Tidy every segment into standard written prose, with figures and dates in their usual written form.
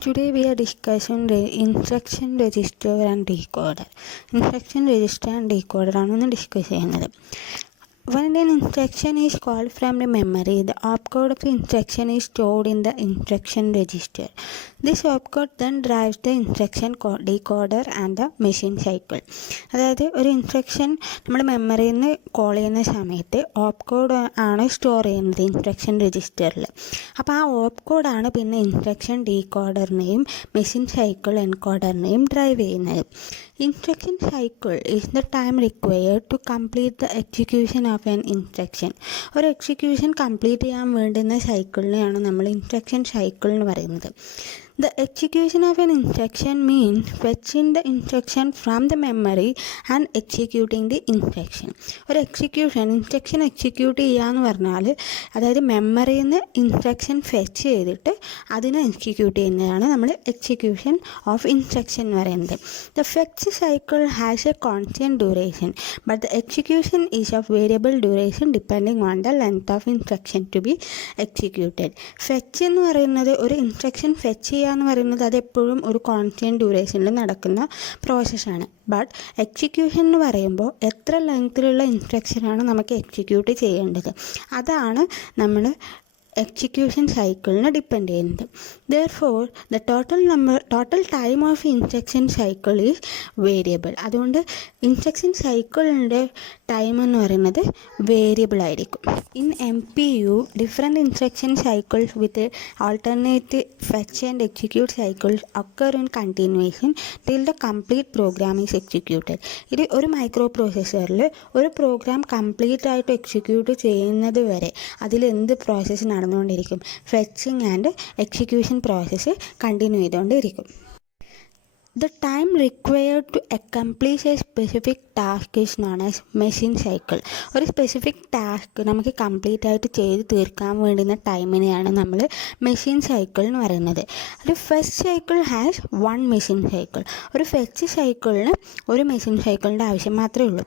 Today we are discussing the instruction register and decoder. Instruction register and decoder ആണ് discuss ചെയ്യുന്നത്. When an instruction is called from the memory, the opcode of the instruction is stored in the instruction register. This opcode then drives the instruction decoder and the machine cycle. അതായത് ഒരു instruction നമ്മൾ മെമ്മറിയിൽ നിന്ന് call ചെയ്യുന്ന സമയത്ത് opcode ആണ് store ചെയ്യുന്നത് instruction രജിസ്റ്ററിൽ. അപ്പോൾ ആ ഓപ്കോഡാണ് പിന്നെ ഇൻസ്ട്രക്ഷൻ ഡീകോഡറിനെയും മെഷീൻ സൈക്കിൾ എൻകോഡറിനെയും ഡ്രൈവ് ചെയ്യുന്നത്. Instruction cycle is the time required to complete the execution of an instruction. ഒരു എക്സിക്യൂഷൻ കംപ്ലീറ്റ് ചെയ്യാൻ വേണ്ടുന്ന സൈക്കിളിനെയാണ് നമ്മൾ ഇൻസ്ട്രക്ഷൻ സൈക്കിൾ എന്ന് പറയുന്നത്. The execution of an instruction means fetching the instruction from the memory and executing the instruction. ഒരു instruction execute ചെയ്യുക എന്ന് പറഞ്ഞാൽ അതായത് മെമ്മറിയിൽ നിന്ന് ഇൻസ്ട്രക്ഷൻ ഫെച്ച് ചെയ്തിട്ട് അതിനെ എക്സിക്യൂട്ട് ചെയ്യുന്നതാണ് നമ്മൾ എക്സിക്യൂഷൻ ഓഫ് ഇൻസ്ട്രക്ഷൻ എന്ന് പറയുന്നത്. The fetch cycle has a constant duration but the execution is of variable duration depending on the length of instruction to be executed. Fetch എന്ന് പറയുന്നത് ഒരു ഇൻസ്ട്രക്ഷൻ ഫെച്ച് എന്ന് പറയുന്നത് അതെപ്പോഴും ഒരു കോൺസ്റ്റൻറ്റ് ഡ്യൂറേഷനിൽ നടക്കുന്ന പ്രോസസ്സാണ്. ബട്ട് എക്സിക്യൂഷൻ എന്ന് പറയുമ്പോൾ എത്ര ലെങ്ത്തിലുള്ള ഇൻസ്ട്രക്ഷനാണ് നമുക്ക് എക്സിക്യൂട്ട് ചെയ്യേണ്ടത്, അതാണ് നമ്മൾ എക്സിക്യൂഷൻ സൈക്കിളിനെ ഡിപ്പെൻഡ് ചെയ്യുന്നത്. Therefore the total time of instruction cycle is variable. അതുകൊണ്ട് ഇൻസ്ട്രക്ഷൻ സൈക്കിളിൻ്റെ ടൈം എന്ന് പറയുന്നത് വേരിയബിൾ ആയിരിക്കും. In MPU different instruction cycles with alternate fetch and execute cycles occur in continuation till the complete program is executed. ഇത് ഒരു micro പ്രോസസ്സറിൽ ഒരു programme complete ആയിട്ട് എക്സിക്യൂട്ട് ചെയ്യുന്നത് വരെ അതിൽ എന്ത് പ്രോസസ്സ് നടന്നുകൊണ്ടിരിക്കും, fetching and execution process continue ചെയ്തുകൊണ്ടിരിക്കും. The time required to accomplish a specific task is known as machine cycle. ഒരു സ്പെസിഫിക് ടാസ്ക് നമുക്ക് കംപ്ലീറ്റ് ആയിട്ട് ചെയ്ത് തീർക്കാൻ വേണ്ടുന്ന ടൈമിനെയാണ് നമ്മൾ മെഷീൻ സൈക്കിൾ എന്ന് പറയുന്നത്. ഒരു fetch cycle has 1 machine cycle. ഒരു ഫെച്ച് സൈക്കിളിന് ഒരു മെഷീൻ സൈക്കിളിൻ്റെ ആവശ്യം മാത്രമേ ഉള്ളൂ.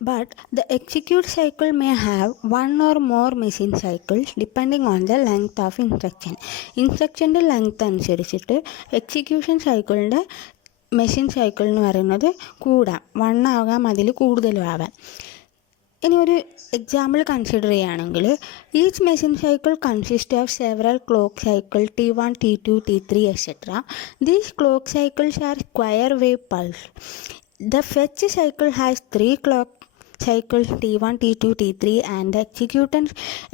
But the execute cycle may have 1 or more machine cycles depending on the length of instruction. ഇൻസ്ട്രക്ഷൻ്റെ ലെങ്ത് അനുസരിച്ചിട്ട് എക്സിക്യൂഷൻ സൈക്കിളിൻ്റെ മെഷീൻ സൈക്കിൾ എന്ന് പറയുന്നത് കൂടാം. 1 ആകാം, അതിൽ കൂടുതലും ആവാം. ഇനി ഒരു എക്സാമ്പിൾ കൺസിഡർ ചെയ്യുകയാണെങ്കിൽ each machine cycle consist of several clock cycle T1, T2, T3 etc. These clock cycles are square wave pulse. The fetch cycle has 3 clock cycles T1, T2, T3 and the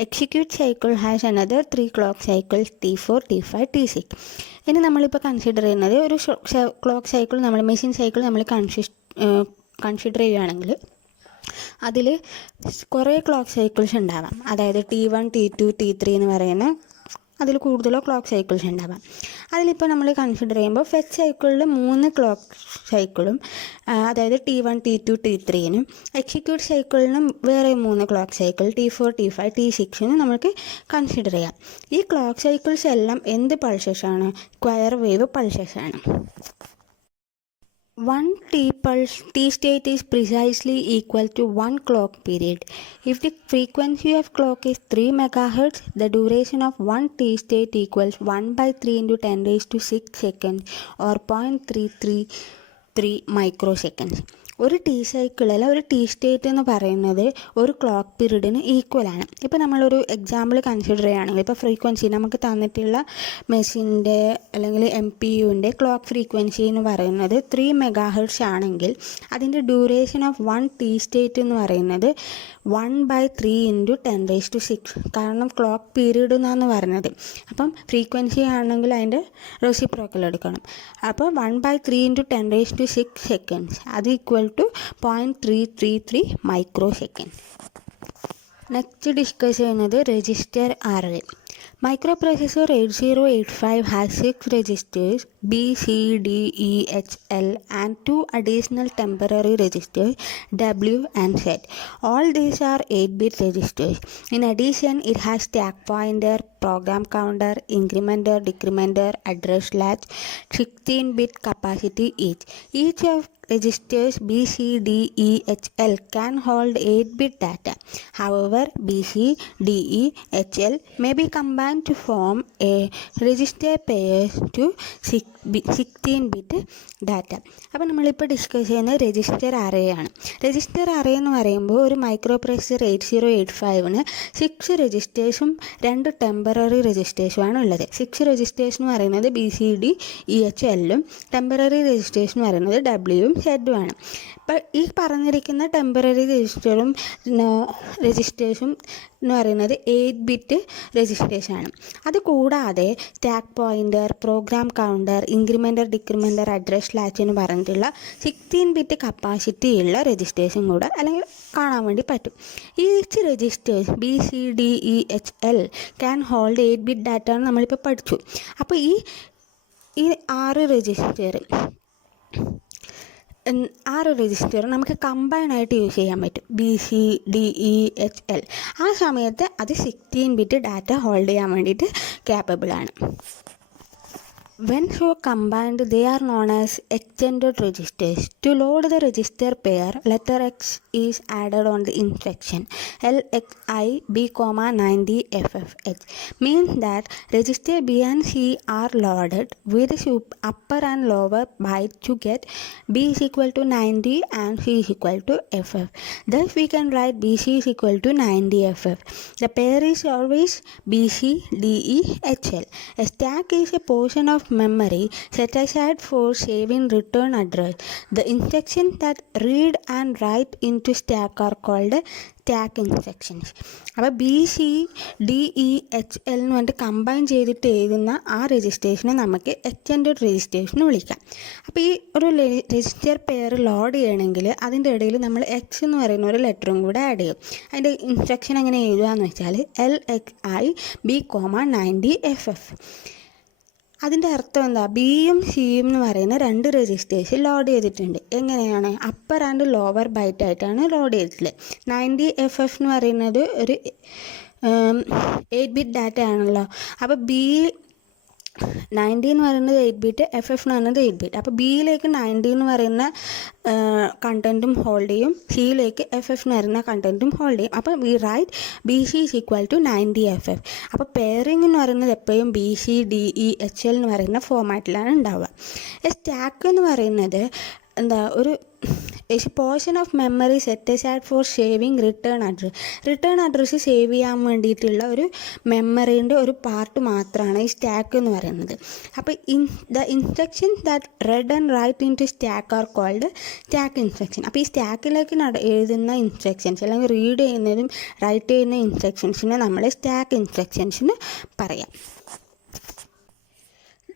execute cycle has another 3 clock cycles T4, T5, T6. ഇനി നമ്മളിപ്പോൾ consider ചെയ്യുന്നത് ഒരു clock cycle നമ്മൾ machine cycle നമ്മൾ consider ചെയ്യുകയാണെങ്കിൽ അതിൽ കുറേ clock cycles ഉണ്ടാവാം. അതായത് T1, T2, T3 എന്ന് പറയുന്ന അതിൽ കൂടുതലോ ക്ലോക്ക് സൈക്കിൾസ് ഉണ്ടാവാം. അതിലിപ്പോൾ നമ്മൾ കൺസിഡർ ചെയ്യുമ്പോൾ ഫെച്ച് സൈക്കിളിൽ 3 ക്ലോക്ക് സൈക്കിളും അതായത് T1, T2, T3നും എക്സിക്യൂട്ട് സൈക്കിളിനും വേറെ 3 ക്ലോക്ക് സൈക്കിൾ T4, T5, T6നും നമുക്ക് കൺസിഡർ ചെയ്യാം. ഈ ക്ലോക്ക് സൈക്കിൾസ് എല്ലാം എന്ത് പൾസസാണ്? സ്ക്വയർ വേവ് പൾസസാണ്. 1 T state is precisely equal to 1 clock period. If the frequency of clock is 3 MHz, the duration of 1 T state equals 1/3 into 10 raised to 6 seconds or 0.333 microseconds. ഒരു T സൈക്കിളിൽ ഒരു T state എന്ന് പറയുന്നത് ഒരു clock പീരീഡിന് ഈക്വലാണ്. ഇപ്പോൾ നമ്മളൊരു example consider ചെയ്യുകയാണെങ്കിൽ ഇപ്പോൾ ഫ്രീക്വൻസി നമുക്ക് തന്നിട്ടുള്ള മെഷീൻ്റെ അല്ലെങ്കിൽ MPUവിൻ്റെ ക്ലോക്ക് ഫ്രീക്വൻസി എന്ന് പറയുന്നത് 3 MHz ആണെങ്കിൽ അതിൻ്റെ ഡ്യൂറേഷൻ ഓഫ് 1 ടി സ്റ്റേറ്റ് എന്ന് പറയുന്നത് 1/3 into 10 raised to 6. കാരണം ക്ലോക്ക് പീരീഡ് എന്നാണ് പറഞ്ഞത്. അപ്പം ഫ്രീക്വൻസി ആണെങ്കിൽ അതിൻ്റെ റെസിപ്രോക്കൽ എടുക്കണം. അപ്പോൾ 1/3 into 10 raised to 6 seconds അത് equal to 0.333 microseconds. Next discuss ചെയ്യുന്നത് register array. Microprocessor 8085 has 6 registers B, C, D, E, H, L and 2 additional temporary registers W and Z. All these are 8-bit registers. In addition, it has stack pointer, program counter, incrementer, decrementer, address latch, 16-bit capacity each. Each of registers B, C, D, E, H, L can hold 8-bit data. However, B, C, D, E, H, L may be combined to form a register pairs to 16-bit data. അപ്പോൾ നമ്മളിപ്പോൾ discuss ചെയ്യുന്നത് register array ആണ്. Register array എന്ന് പറയുമ്പോൾ ഒരു micro processor 8085-ന് 6 രജിസ്റ്റേഴ്സും 2 temporary രജിസ്റ്റേഴ്സുമാണ് ഉള്ളത്. 6 registers എന്ന് പറയുന്നത് B C D E H എല്ലും ടെമ്പററി രജിസ്റ്റേഴ്സ് എന്ന് പറയുന്നത് ഡബ്ല്യുവും സെഡും ആണ്. ഇപ്പം ഈ പറഞ്ഞിരിക്കുന്ന ടെമ്പററി രജിസ്റ്റേഴ്സും എന്ന് പറയുന്നത് 8-bit രജിസ്റ്റേഴ്സാണ്. അതുകൂടാതെ stack pointer, program counter, incrementer, decrementer, address latch എന്ന് പറഞ്ഞിട്ടുള്ള 16-bit കപ്പാസിറ്റി ഉള്ള രജിസ്റ്റേഴ്സും കൂടെ അല്ലെങ്കിൽ കാണാൻ വേണ്ടി പറ്റും. Each registers B C D E H L can hold 8-bit data എന്ന് നമ്മളിപ്പോൾ പഠിച്ചു. അപ്പോൾ ഈ 6 രജിസ്റ്റർ നമുക്ക് കമ്പൈനായിട്ട് യൂസ് ചെയ്യാൻ പറ്റും. B C D E H L ആ സമയത്ത് അത് 16-bit ഡാറ്റ ഹോൾഡ് ചെയ്യാൻ വേണ്ടിയിട്ട് ക്യാപ്പബിളാണ്. When so combined, they are known as extended registers. To load the register pair, letter X is added on the instruction LXI B, 90FFH. Means that register B and C are loaded with the upper and lower byte to get B is equal to 90 and C is equal to FF. Thus we can write BC is equal to 90FF. The pair is always BC DE HL. A stack is a portion of memory set aside for saving return address. The instructions that read and write into stack are called stack instructions. അപ്പോൾ B C D E H L എന്ന് പറഞ്ഞിട്ട് combine ചെയ്തിട്ട് എഴുതുന്ന ആ രജിസ്ട്രേഷനെ നമുക്ക് extended registration വിളിക്കാം. അപ്പോൾ ഈ ഒരു രജിസ്റ്റർ പെയർ ലോഡ് ചെയ്യണമെങ്കിൽ അതിൻ്റെ ഇടയിൽ നമ്മൾ എക്സ് എന്ന് പറയുന്ന ഒരു ലെറ്ററും കൂടെ ആഡ് ചെയ്യും. അതിൻ്റെ ഇൻസ്ട്രക്ഷൻ എങ്ങനെ എഴുതുകയെന്ന് വെച്ചാൽ LXI B, 90FF. അതിൻ്റെ അർത്ഥം എന്താ? ബിയും സിയും എന്ന് പറയുന്ന 2 രജിസ്റ്റേഴ്സ് ലോഡ് ചെയ്തിട്ടുണ്ട്. എങ്ങനെയാണ്? അപ്പർ ആൻഡ് ലോവർ ബൈറ്റ് ആയിട്ടാണ് ലോഡ് ചെയ്തിട്ടുള്ളത്. 90FF എന്ന് പറയുന്നത് ഒരു 8-bit ഡാറ്റ ആണല്ലോ. അപ്പോൾ ബി 90 എന്ന് പറയുന്നത് 8-bit, FF എന്ന് പറയുന്നത് 8-bit. അപ്പോൾ ബിയിലേക്ക് 90 എന്ന് പറയുന്ന കണ്ടൻറ്റും ഹോൾഡ് ചെയ്യും, സിയിലേക്ക് FF എന്ന് പറയുന്ന കണ്ടൻറ്റും ഹോൾഡ് ചെയ്യും. അപ്പോൾ we write BC is equal to 90FF. അപ്പോൾ പെയറിംഗ് എന്ന് പറയുന്നത് എപ്പോഴും BC DE HL എന്ന് പറയുന്ന ഫോമാറ്റിലാണ് ഉണ്ടാവുക. സ്റ്റാക്ക് എന്ന് പറയുന്നത് എന്താ ഒരു portion of memory set aside four saving return address save ചെയ്യാൻ വേണ്ടിയിട്ടുള്ള ഒരു മെമ്മറീൻ്റെ ഒരു പാർട്ട് മാത്രമാണ് ഈ സ്റ്റാക്ക് എന്ന് പറയുന്നത്. അപ്പോൾ the instruction that read and write into stack are called stack instruction. അപ്പോൾ ഈ സ്റ്റാക്കിലേക്ക് എഴുതുന്ന ഇൻസ്ട്രക്ഷൻസ് അല്ലെങ്കിൽ റീഡ് ചെയ്യുന്നതും റൈറ്റ് ചെയ്യുന്ന ഇൻസ്ട്രക്ഷൻസിനെ നമ്മൾ സ്റ്റാക്ക് ഇൻസ്ട്രക്ഷൻസിന് പറയാം.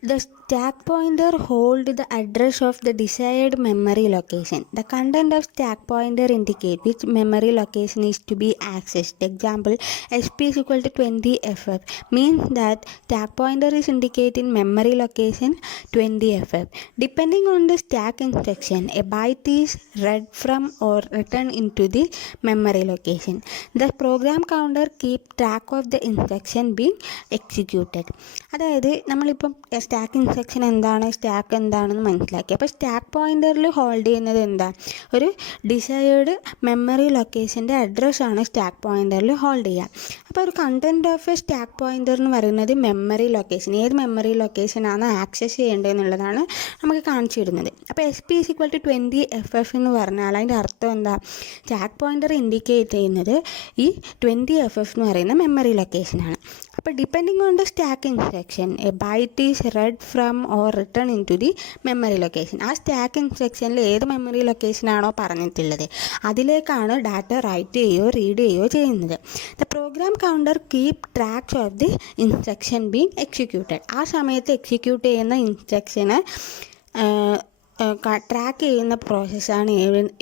The stack pointer holds the address of the desired memory location. The content of stack pointer indicates which memory location is to be accessed. Example, SP is equal to 20FF means that stack pointer is indicating memory location 20FF. Depending on the stack instruction, a byte is read from or written into the memory location. The program counter keeps track of the instruction being executed. അതായത് നമ്മളിപ്പം stack instruction എന്താണ്, stack എന്താണെന്ന് മനസ്സിലാക്കി. അപ്പോൾ stack പോയിൻ്ററിൽ hold ചെയ്യുന്നത് എന്താ? ഒരു desired memory ലൊക്കേഷൻ്റെ അഡ്രസ്സാണ് stack പോയിൻ്ററിൽ hold ചെയ്യുക. അപ്പോൾ ഒരു content of A stack pointer എന്ന് പറയുന്നത് മെമ്മറി ലൊക്കേഷൻ, ഏത് മെമ്മറി ലൊക്കേഷനാണ് ആക്സസ് ചെയ്യേണ്ടതെന്നുള്ളതാണ് നമുക്ക് കാണിച്ചു തരുന്നത്. അപ്പോൾ SP is equal to 20FF എന്ന് പറഞ്ഞാൽ അതിൻ്റെ അർത്ഥം എന്താ? സ്റ്റാക്ക് പോയിൻ്റർ ഇൻഡിക്കേറ്റ് ചെയ്യുന്നത് ഈ 20FF എന്ന് പറയുന്ന മെമ്മറി ലൊക്കേഷനാണ്. അപ്പോൾ depending on the stack instruction a byte is read from or return into the memory location. ആ സ്റ്റാക്ക് ഇൻസ്ട്രക്ഷനിൽ ഏത് മെമ്മറി ലൊക്കേഷനാണോ പറഞ്ഞിട്ടുള്ളത് അതിലേക്കാണ് ഡാറ്റ റൈറ്റ് ചെയ്യുകയോ റീഡ് ചെയ്യുകയോ ചെയ്യുന്നത്. The program counter keep tracks of the instruction being executed. ആ സമയത്ത് എക്സിക്യൂട്ട് ചെയ്യുന്ന ഇൻസ്ട്രക്ഷനെ ട്രാക്ക് ചെയ്യുന്ന പ്രോസസ്സാണ്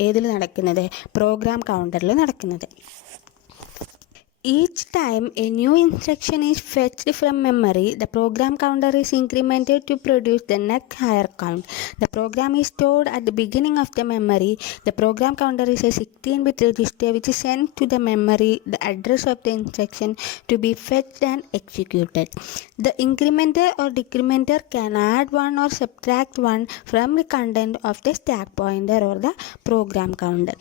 ഏതിൽ നടക്കുന്നത്? പ്രോഗ്രാം കൗണ്ടറിൽ നടക്കുന്നത്. Each time a new instruction is fetched from memory, the program counter is incremented to produce the next higher count. The program is stored at the beginning of the memory. The program counter is a 16-bit register which is sent to the memory the address of the instruction to be fetched and executed. The incrementer or decrementer can add 1 or subtract 1 from the content of the stack pointer or the program counter.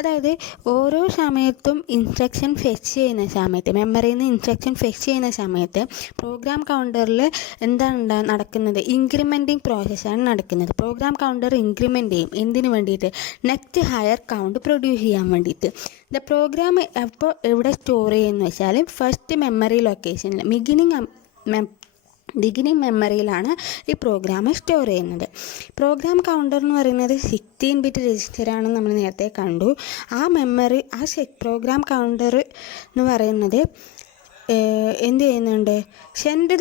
അതായത് ഓരോ സമയത്തും instruction fetch ചെയ്യുന്ന സമയത്ത് മെമ്മറിയിൽ നിന്ന് instruction fetch ചെയ്യുന്ന സമയത്ത് programme കൗണ്ടറിൽ എന്താണ് നടക്കുന്നത്? ഇൻക്രിമെൻറ്റിങ് പ്രോസസ്സാണ് നടക്കുന്നത്. പ്രോഗ്രാം കൗണ്ടർ ഇൻക്രിമെൻ്റ് ചെയ്യും. എന്തിനു വേണ്ടിയിട്ട്? നെക്സ്റ്റ് ഹയർ കൗണ്ട് പ്രൊഡ്യൂസ് ചെയ്യാൻ വേണ്ടിയിട്ട്. ദ പ്രോഗ്രാം അപ്പോൾ എവിടെ സ്റ്റോർ ചെയ്യുമെന്ന് വെച്ചാൽ ഫസ്റ്റ് മെമ്മറി ലൊക്കേഷനിൽ ബിഗിനിങ് മെമ്മറിയിലാണ് ഈ പ്രോഗ്രാം സ്റ്റോർ ചെയ്യുന്നത്. പ്രോഗ്രാം കൗണ്ടർ എന്ന് പറയുന്നത് 16-ബിറ്റ് രജിസ്റ്ററാണെന്ന് നമ്മൾ നേരത്തെ കണ്ടു. ആ മെമ്മറി പ്രോഗ്രാം കൗണ്ടർ എന്ന് പറയുന്നത് എന്ത് ചെയ്യുന്നുണ്ട്? Send to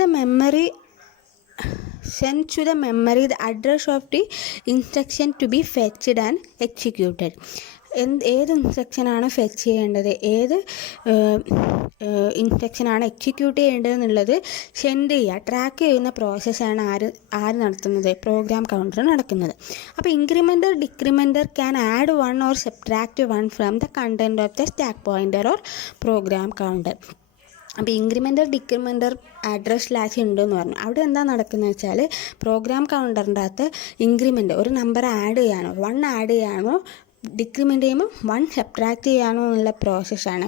the memory the address of the instruction to be fetched and executed. ഏത് ഇൻസ്ട്രക്ഷനാണ് ഫെച്ച് ചെയ്യേണ്ടത്, ഏത് ഇൻസ്ട്രക്ഷനാണ് എക്സിക്യൂട്ട് ചെയ്യേണ്ടത് എന്നുള്ളത് സെൻഡ് ചെയ്യുക, ട്രാക്ക് ചെയ്യുന്ന പ്രോസസ്സാണ് ആര് നടത്തുന്നത്? പ്രോഗ്രാം കൗണ്ടർ നടക്കുന്നത്. അപ്പോൾ incrementer decrementer can add 1 or subtract 1 from the content of the stack pointer or program counter. അപ്പോൾ ഇൻക്രിമെൻറ്റർ ഡിക്രിമെൻറ്റർ അഡ്രസ് സ്ലാഷ് ഉണ്ടെന്ന് പറഞ്ഞു. അവിടെ എന്താ നടക്കുന്നത് വെച്ചാൽ പ്രോഗ്രാം കൗണ്ടറിൻ്റെ അകത്ത് ഇൻക്രിമെൻറ്റ് ഒരു നമ്പർ ആഡ് ചെയ്യാനോ 1 ആഡ് ചെയ്യാനോ ഡിക്രിമെൻ്റ് ചെയ്യുമ്പോൾ 1 സബ്ട്രാക്ട് ചെയ്യാനോ എന്നുള്ള പ്രോസസ്സാണ്.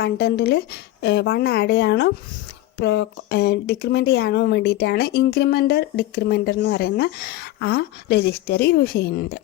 കണ്ടൻറ്റിൽ 1 ആഡ് ചെയ്യാനോ ഡിക്രിമെൻ്റ് ചെയ്യാനോ വേണ്ടിയിട്ടാണ് ഇൻക്രിമെൻറ്റർ ഡിക്രിമെൻറ്റർ എന്ന് പറയുന്ന ആ രജിസ്റ്റർ യൂസ് ചെയ്യുന്നത്.